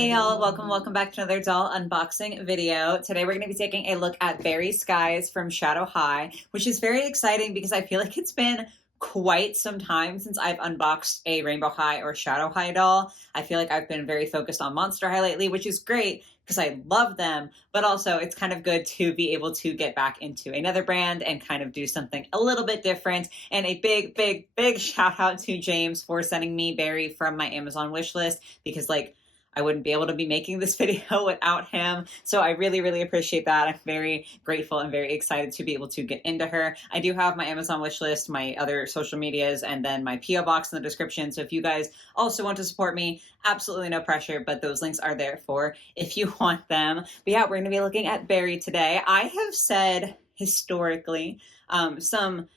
Hey y'all, welcome back to another doll unboxing video. Today we're going to be taking a look at Berrie Skies from Shadow High, which is very exciting because I feel like it's been quite some time since I've unboxed a Rainbow High or Shadow High doll. I feel like I've been very focused on Monster High lately, which is great because I love them, but also it's kind of good to be able to get back into another brand and kind of do something a little bit different. And a big shout out to James for sending me Berrie from my Amazon wish list because I wouldn't be able to be making this video without him. So I really appreciate that. I'm very grateful and very excited to be able to get into her. I do have my Amazon wish list, my other social medias, and then my P.O. box in the description. So if you guys also want to support me, absolutely no pressure, but those links are there for if you want them. But yeah, we're going to be looking at Berrie today. I have said historically some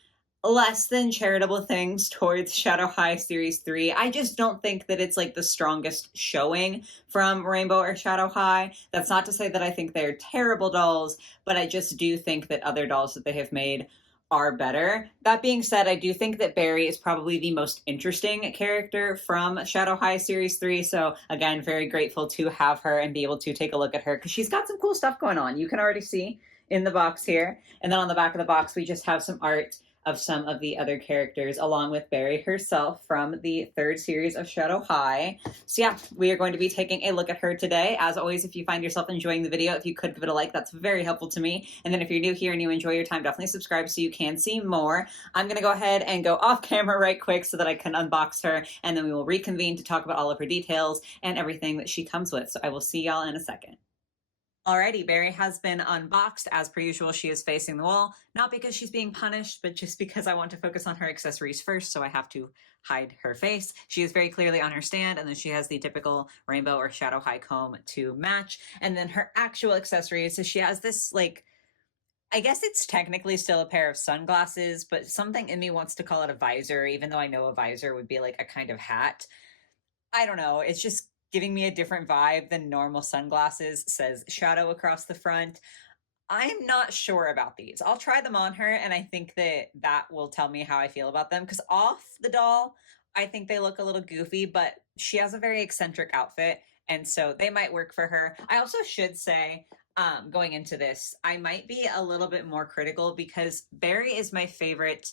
less than charitable things towards Shadow High Series 3. I just don't think that it's like the strongest showing from Rainbow or Shadow High. That's not to say that I think they're terrible dolls, but I just do think that other dolls that they have made are better. That being said, I do think that Berrie is probably the most interesting character from Shadow High Series 3. So again, very grateful to have her and be able to take a look at her because she's got some cool stuff going on. You can already see in the box here. And then on the back of the box, we just have some art of some of the other characters along with Berrie herself from the third series of Shadow High. So yeah, we are going to be taking a look at her today. As always, if you find yourself enjoying the video, if you could give it a like, that's very helpful to me. And then if you're new here and you enjoy your time, definitely subscribe so you can see more. I'm going to go ahead and go off camera right quick so that I can unbox her, and then we will reconvene to talk about all of her details and everything that she comes with. So I will see y'all in a second. Alrighty, Berrie has been unboxed. As per usual, she is facing the wall, not because she's being punished, but just because I want to focus on her accessories first, so I have to hide her face. She is very clearly on her stand, and then she has the typical Rainbow or Shadow High comb to match. And then her actual accessories, so she has this, like, I guess it's technically still a pair of sunglasses, but something in me wants to call it a visor, even though I know a visor would be like a kind of hat. I don't know, it's just giving me a different vibe than normal sunglasses. Says Shadow across the front. I'm not sure about these. I'll try them on her, and I think that that will tell me how I feel about them, because off the doll, I think they look a little goofy, but she has a very eccentric outfit, and so they might work for her. I also should say, going into this, I might be a little bit more critical because Berrie is my favorite,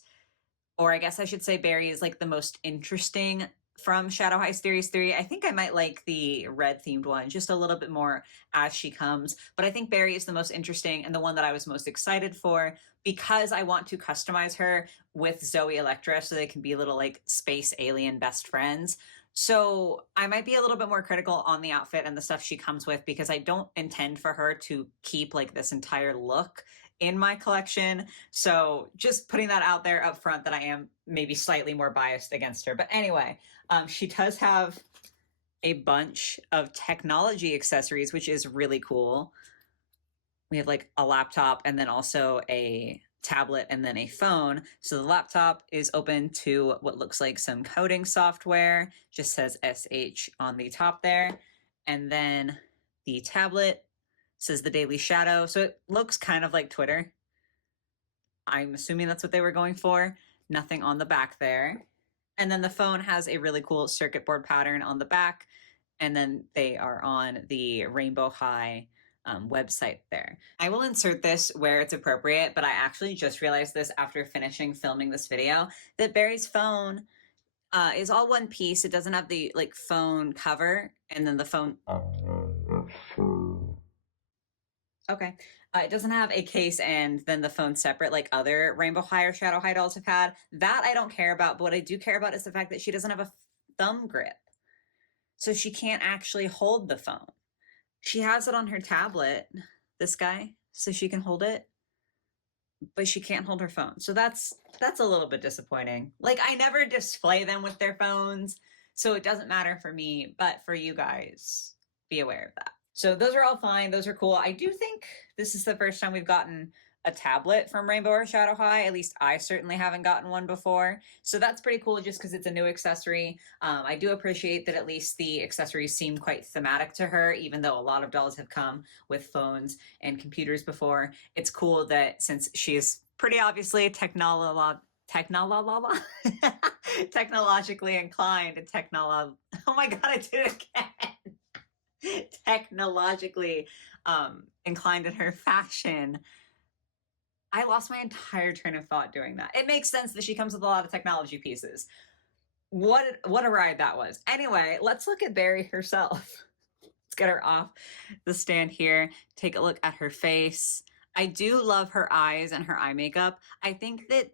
or I guess I should say Berrie is like the most interesting from Shadow High Series 3. I think I might like the red themed one just a little bit more as she comes, but I think Berrie is the most interesting and the one that I was most excited for because I want to customize her with Zoe Electra so they can be little like space alien best friends. So I might be a little bit more critical on the outfit and the stuff she comes with because I don't intend for her to keep like this entire look in my collection. So just putting that out there up front that I am maybe slightly more biased against her. But anyway, she does have a bunch of technology accessories, which is really cool. We have like a laptop and then also a tablet and then a phone. So the laptop is open to what looks like some coding software, just says SH on the top there. And then the tablet says the Daily Shadow. So it looks kind of like Twitter. I'm assuming that's what they were going for. Nothing on the back there. And then the phone has a really cool circuit board pattern on the back. And then they are on the Rainbow High website there. I will insert this where it's appropriate, but I actually just realized this after finishing filming this video, that Berrie's phone is all one piece. It doesn't have the like phone cover and then the phone. Okay. It doesn't have a case and then the phone separate like other Rainbow High or Shadow High dolls have had. That I don't care about, but what I do care about is the fact that she doesn't have a thumb grip. So she can't actually hold the phone. She has it on her tablet, this guy, so she can hold it, but she can't hold her phone. So that's a little bit disappointing. Like, I never display them with their phones, so it doesn't matter for me, but for you guys, be aware of that. So those are all fine. Those are cool. I do think this is the first time we've gotten a tablet from Rainbow or Shadow High. At least I certainly haven't gotten one before. So that's pretty cool just because it's a new accessory. I do appreciate that at least the accessories seem quite thematic to her, even though a lot of dolls have come with phones and computers before. It's cool that since she is pretty obviously technologically inclined and oh my God, I did it again. technologically inclined in her fashion. I lost my entire train of thought doing that. It makes sense that she comes with a lot of technology pieces. What a ride that was. Anyway, let's look at Berry herself. Let's get her off the stand here. Take a look at her face. I do love her eyes and her eye makeup. I think that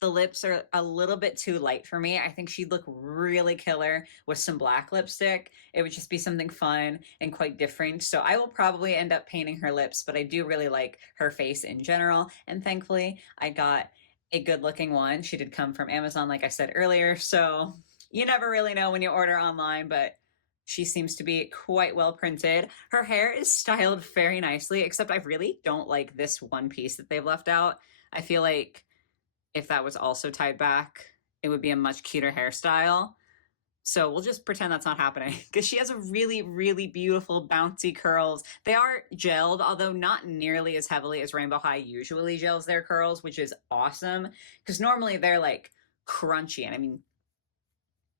the lips are a little bit too light for me. I think she'd look really killer with some black lipstick. It would just be something fun and quite different. So I will probably end up painting her lips, but I do really like her face in general. And thankfully, I got a good looking one. She did come from Amazon, like I said earlier. So you never really know when you order online, but she seems to be quite well printed. Her hair is styled very nicely, except I really don't like this one piece that they've left out. I feel like if that was also tied back, it would be a much cuter hairstyle. So we'll just pretend that's not happening because she has a really, really beautiful bouncy curls. They are gelled, although not nearly as heavily as Rainbow High usually gels their curls, which is awesome because normally they're like crunchy. And I mean,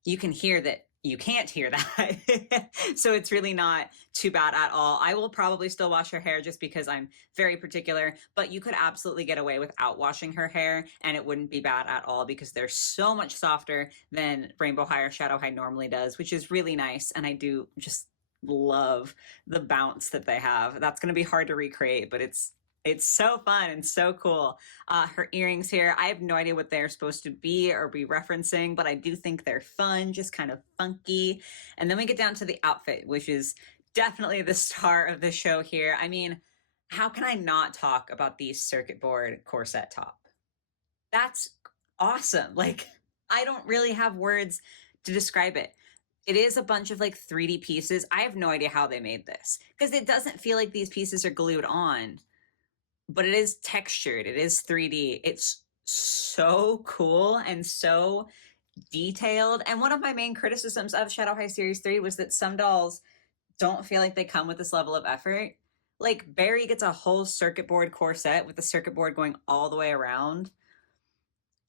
you can hear that you can't hear that. So it's really not too bad at all. I will probably still wash her hair just because I'm very particular, but you could absolutely get away without washing her hair and it wouldn't be bad at all because they're so much softer than Rainbow High or Shadow High normally does, which is really nice. And I do just love the bounce that they have. That's going to be hard to recreate, but it's so fun and so cool. Her earrings here, I have no idea what they're supposed to be or be referencing, but I do think they're fun, just kind of funky. And then we get down to the outfit, which is definitely the star of the show here. I mean, how can I not talk about the circuit board corset top? That's awesome. Like, I don't really have words to describe it. It is a bunch of like 3D pieces. I have no idea how they made this because it doesn't feel like these pieces are glued on, but it is textured. It is 3D. It's so cool and so detailed. And one of my main criticisms of Shadow High Series 3 was that some dolls don't feel like they come with this level of effort. Like Berry gets a whole circuit board corset with the circuit board going all the way around.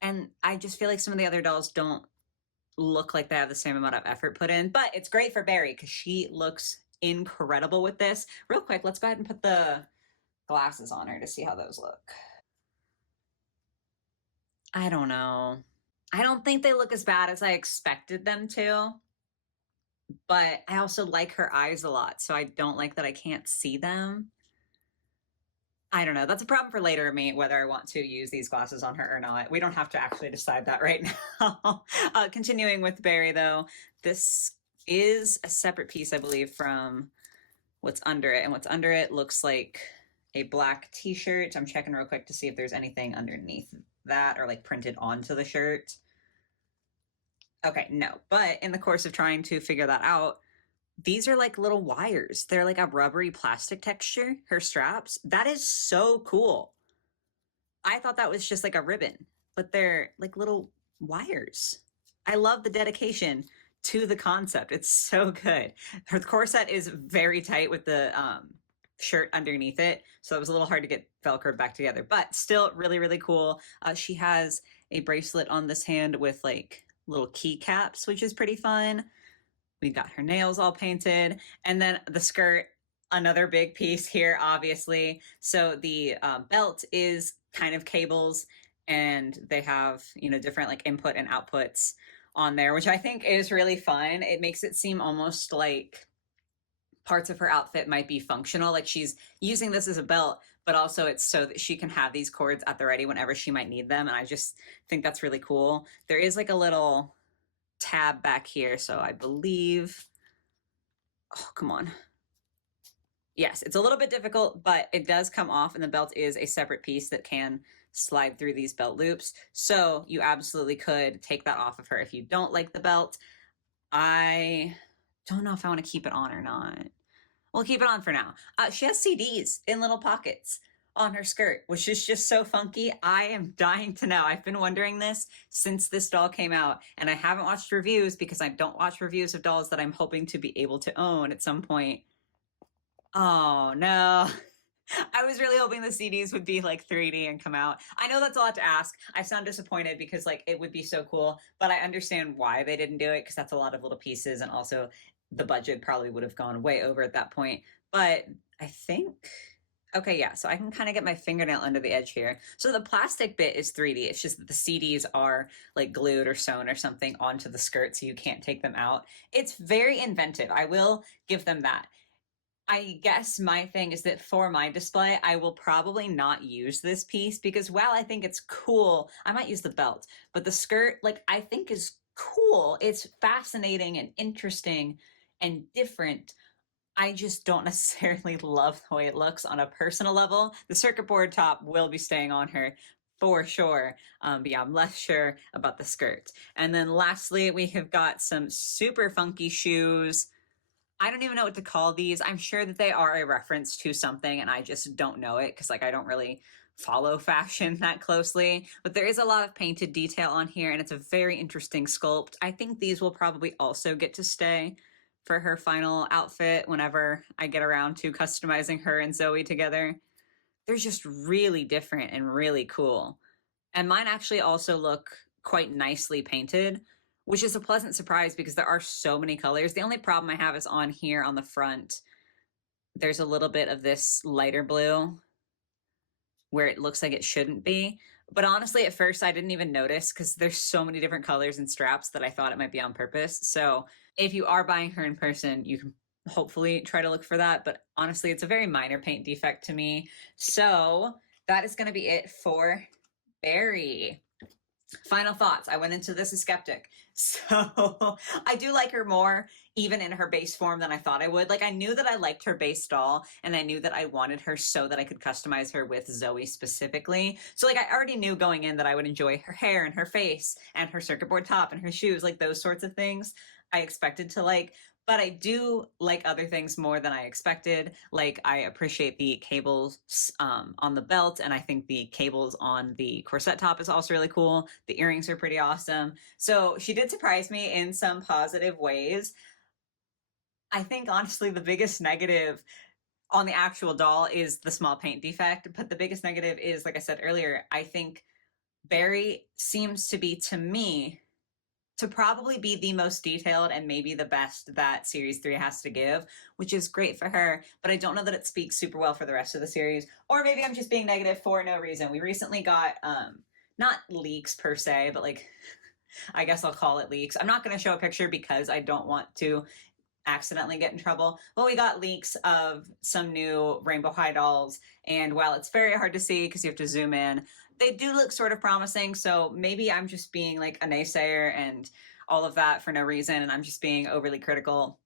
And I just feel like some of the other dolls don't look like they have the same amount of effort put in. But it's great for Berry because she looks incredible with this. Real quick, let's go ahead and put the glasses on her to see how those look. I don't know. I don't think they look as bad as I expected them to, but I also like her eyes a lot, so I don't like that I can't see them. I don't know. That's a problem for later me, whether I want to use these glasses on her or not. We don't have to actually decide that right now. Continuing with Berry, though, this is a separate piece, I believe, from what's under it. And what's under it looks like a black t-shirt. I'm checking real quick to see if there's anything underneath that or like printed onto the shirt. Okay, no. But in the course of trying to figure that out, these are like little wires. They're like a rubbery plastic texture, her straps. That is so cool. I thought that was just like a ribbon, but they're like little wires. I love the dedication to the concept. It's so good. Her corset is very tight with the shirt underneath it, so it was a little hard to get velcroed back together, but still really, really cool. She has a bracelet on this hand with like little keycaps, which is pretty fun. We got her nails all painted, and then the skirt, another big piece here, obviously. So the belt is kind of cables, and they have, you know, different like input and outputs on there, which I think is really fun. It makes it seem almost like parts of her outfit might be functional. Like she's using this as a belt, but also it's so that she can have these cords at the ready whenever she might need them. And I just think that's really cool. There is like a little tab back here. So I believe, oh, come on. Yes, it's a little bit difficult, but it does come off and the belt is a separate piece that can slide through these belt loops. So you absolutely could take that off of her if you don't like the belt. I don't know if I want to keep it on or not. We'll keep it on for now. She has CDs in little pockets on her skirt, which is just so funky. I am dying to know. I've been wondering this since this doll came out, and I haven't watched reviews because I don't watch reviews of dolls that I'm hoping to be able to own at some point. Oh, no. I was really hoping the CDs would be like 3D and come out. I know that's a lot to ask. I sound disappointed because like it would be so cool, but I understand why they didn't do it because that's a lot of little pieces. And also the budget probably would have gone way over at that point. But I think, okay, yeah, so I can kind of get my fingernail under the edge here. So the plastic bit is 3D. It's just that the CDs are like glued or sewn or something onto the skirt so you can't take them out. It's very inventive. I will give them that. I guess my thing is that for my display, I will probably not use this piece because while I think it's cool, I might use the belt, but the skirt, like, I think is cool. It's fascinating and interesting and different. I just don't necessarily love the way it looks on a personal level. The circuit board top will be staying on her for sure. But yeah, I'm less sure about the skirt. And then lastly, we have got some super funky shoes. I don't even know what to call these. I'm sure that they are a reference to something and I just don't know it because like I don't really follow fashion that closely, but there is a lot of painted detail on here and it's a very interesting sculpt. I think these will probably also get to stay for her final outfit whenever I get around to customizing her and Zoe together. They're just really different and really cool. And mine actually also look quite nicely painted, which is a pleasant surprise because there are so many colors. The only problem I have is on here on the front, there's a little bit of this lighter blue where it looks like it shouldn't be. But honestly, at first I didn't even notice because there's so many different colors and straps that I thought it might be on purpose. So if you are buying her in person, you can hopefully try to look for that. But honestly, it's a very minor paint defect to me. So that is going to be it for Berry. Final thoughts. I went into this a skeptic. So I do like her more even in her base form than I thought I would. Like I knew that I liked her base doll and I knew that I wanted her so that I could customize her with Zoe specifically. So like I already knew going in that I would enjoy her hair and her face and her circuit board top and her shoes, like those sorts of things I expected to like. But I do like other things more than I expected. Like I appreciate the cables on the belt, and I think the cables on the corset top is also really cool. The earrings are pretty awesome. So she did surprise me in some positive ways. I think honestly the biggest negative on the actual doll is the small paint defect, but the biggest negative is, like I said earlier, I think Berry seems to be, to me, to probably be the most detailed and maybe the best that series 3 has to give, which is great for her, but I don't know that it speaks super well for the rest of the series. Or maybe I'm just being negative for no reason. We recently got not leaks per se, but like I guess I'll call it leaks. I'm not going to show a picture because I don't want to accidentally get in trouble. But we got leaks of some new Rainbow High dolls, and while it's very hard to see because you have to zoom in, they do look sort of promising. So maybe I'm just being like a naysayer and all of that for no reason, and I'm just being overly critical.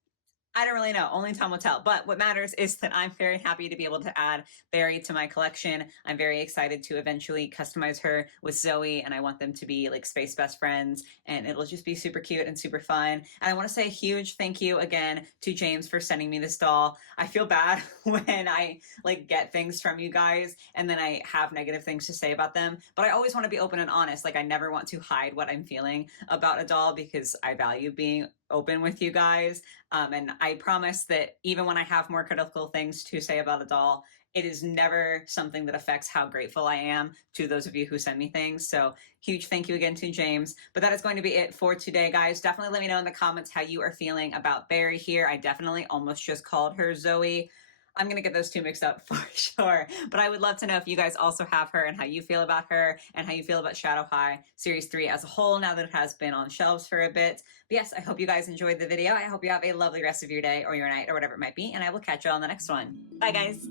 I don't really know. Only time will tell. But what matters is that I'm very happy to be able to add Berry to my collection. I'm very excited to eventually customize her with Zoe, and I want them to be like space best friends, and it'll just be super cute and super fun. And I want to say a huge thank you again to James for sending me this doll. I feel bad when I like get things from you guys and then I have negative things to say about them, but I always want to be open and honest. Like I never want to hide what I'm feeling about a doll because I value being open with you guys. And I promise that even when I have more critical things to say about a doll, it is never something that affects how grateful I am to those of you who send me things. So huge thank you again to James. But that is going to be it for today, guys. Definitely let me know in the comments how you are feeling about Berry here. I definitely almost just called her Zoe. I'm going to get those two mixed up for sure. But I would love to know if you guys also have her and how you feel about her and how you feel about Shadow High Series 3 as a whole now that it has been on shelves for a bit. But yes, I hope you guys enjoyed the video. I hope you have a lovely rest of your day or your night or whatever it might be. And I will catch you on the next one. Bye, guys.